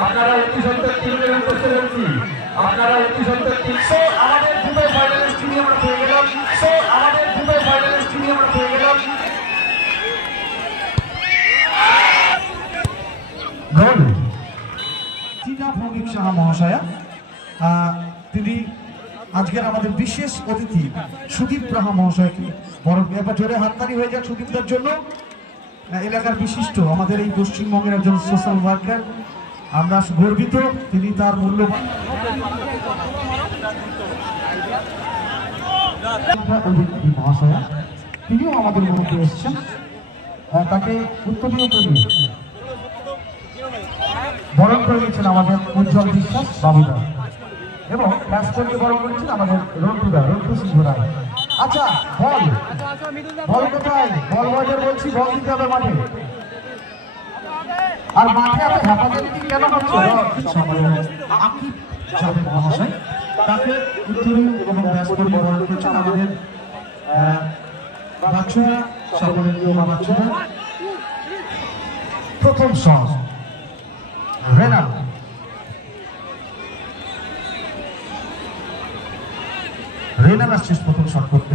আপনারা অতি সত্তর টিমের উপস্থিত আপনারা অতি সত্তর টিম আমাদের দুবাই ফাইনালিস্ট টিমে আমরা পেয়ে গেলাম আমাদের দুবাই ফাইনালিস্ট টিমে আমরা পেয়ে গেলাম টিনা ভৌমিক সাহা মহাশয়া তিনি আজকের আমাদের বিশেষ অতিথি সুদীপ রাহা মহাশয়কে বড় ব্যাপার জোরে হাততালি হয়ে যাক সুদীপদের জন্য। এলাকার বিশিষ্ট আমাদের এই পশ্চিমবঙ্গের একজন সোশ্যাল ওয়ার্কার, আমরা গর্বিত তিনি তার মূল্যবান মহাশয়া তিনিও আমাদের মধ্যে এসেছেন। তাকে উত্তরীয় করে বরণ করে নিয়েছেন আমাদের উজ্জ্বল বিশ্বাস বাবুদা এবং ব্যাস করতে বরণ করেছেন আমাদের রন্টু সিংহ রায়। আচ্ছা বল কোথায়? বল বাজার বলছি, বল দিতে হবে মাঠে। আর মাঠে এত হেফাজতি কেন হচ্ছে? আকিব জাভেদ মহাশয় তাকে উত্তরীয় এবং ব্যাস করে বরণ করেছেন আমাদের বাচ্চারা, সকলের প্রিয় বাচ্চারা। প্রথম শট রেনাল আসছিস প্রথম শট করতে।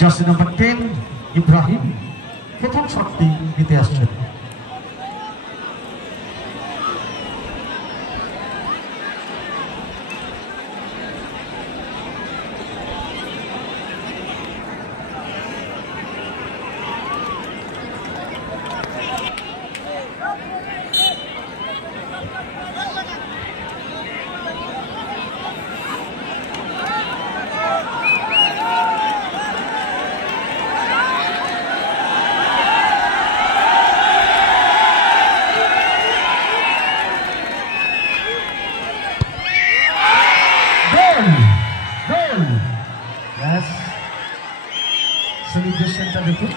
জার্সি নাম্বার 10 ইব্রাহিম প্রথম শটটি দিতে আসছেন। সেলিব্রেশনটা দেখুন,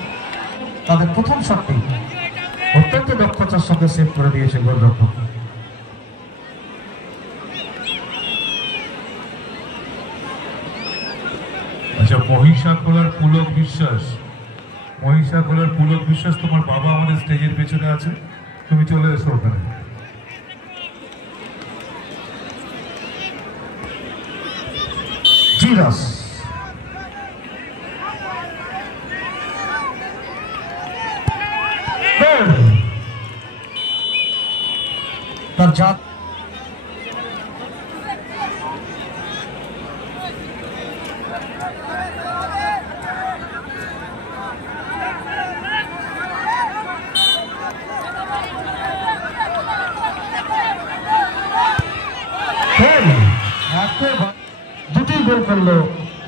তাদের প্রথম শটটি অত্যন্ত দক্ষতার সঙ্গে সেভ করে দিয়েছে গোলরক্ষক। আচ্ছা, মহিষাখোলার পুলক বিশ্বাস তোমার বাবা আমাদের স্টেজের পেছনে আছে, তুমি চলে এসো ওখানে। জিরাস তার জাত দুটি গোল করলো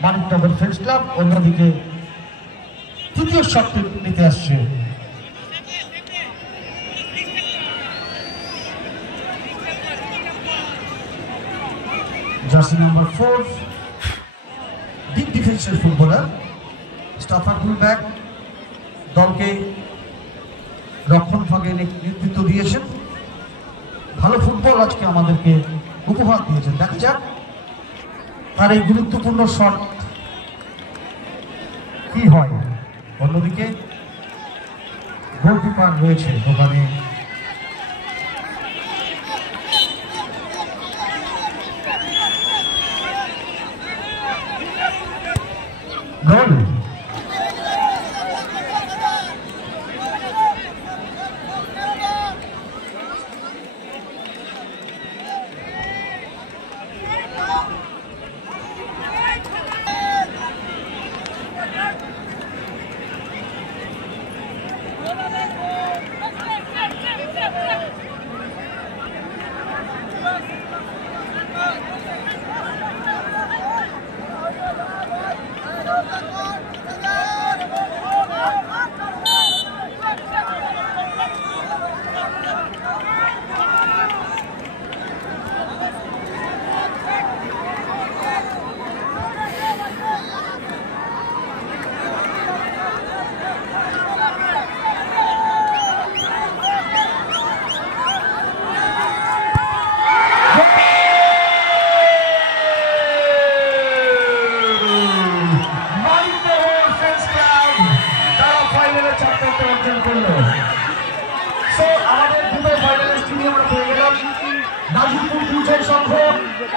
মানিকনগর ফ্রেন্ডস ক্লাব। অন্যদিকে তৃতীয় শটটি নিতে আসছে জার্সি নাম্বার 4 ডিপ ডিফেন্সের ফুটবলার স্টাফার ফুলব্যাক, দলকে রক্ষণ ভাগে নেতৃত্ব দিয়েছেন। ভালো ফুটবল আজকে আমাদেরকে উপহার দিয়েছেন। দেখা যাক তার এই গুরুত্বপূর্ণ শট কি হয়। অন্যদিকে গোলকিপার রয়েছে ওখানে, গোল সংঘ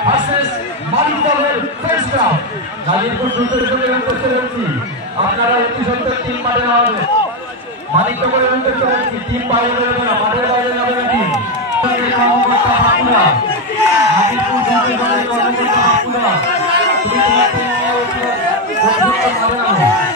ভার্সেস মালিক দলের ফ্রেন্ডস ক্লাব। গাজীপুর দ্রুতের সঙ্গে উদ্দেশ্যে বলছি আপনারা অতি সত্তর টিম মাঠে নামবে। মালিক দলের উদ্দেশ্যে বলছি টিম বাইরে বেরোবে না, মাঠের বাইরে যাবে না টিম। কর্মকর্তা বাঁকুড়া, গাজীপুর দ্রুতের দলের কর্মকর্তা বাঁকুড়া, তুমি তোমার টিম নিয়ে মাঠে নামো।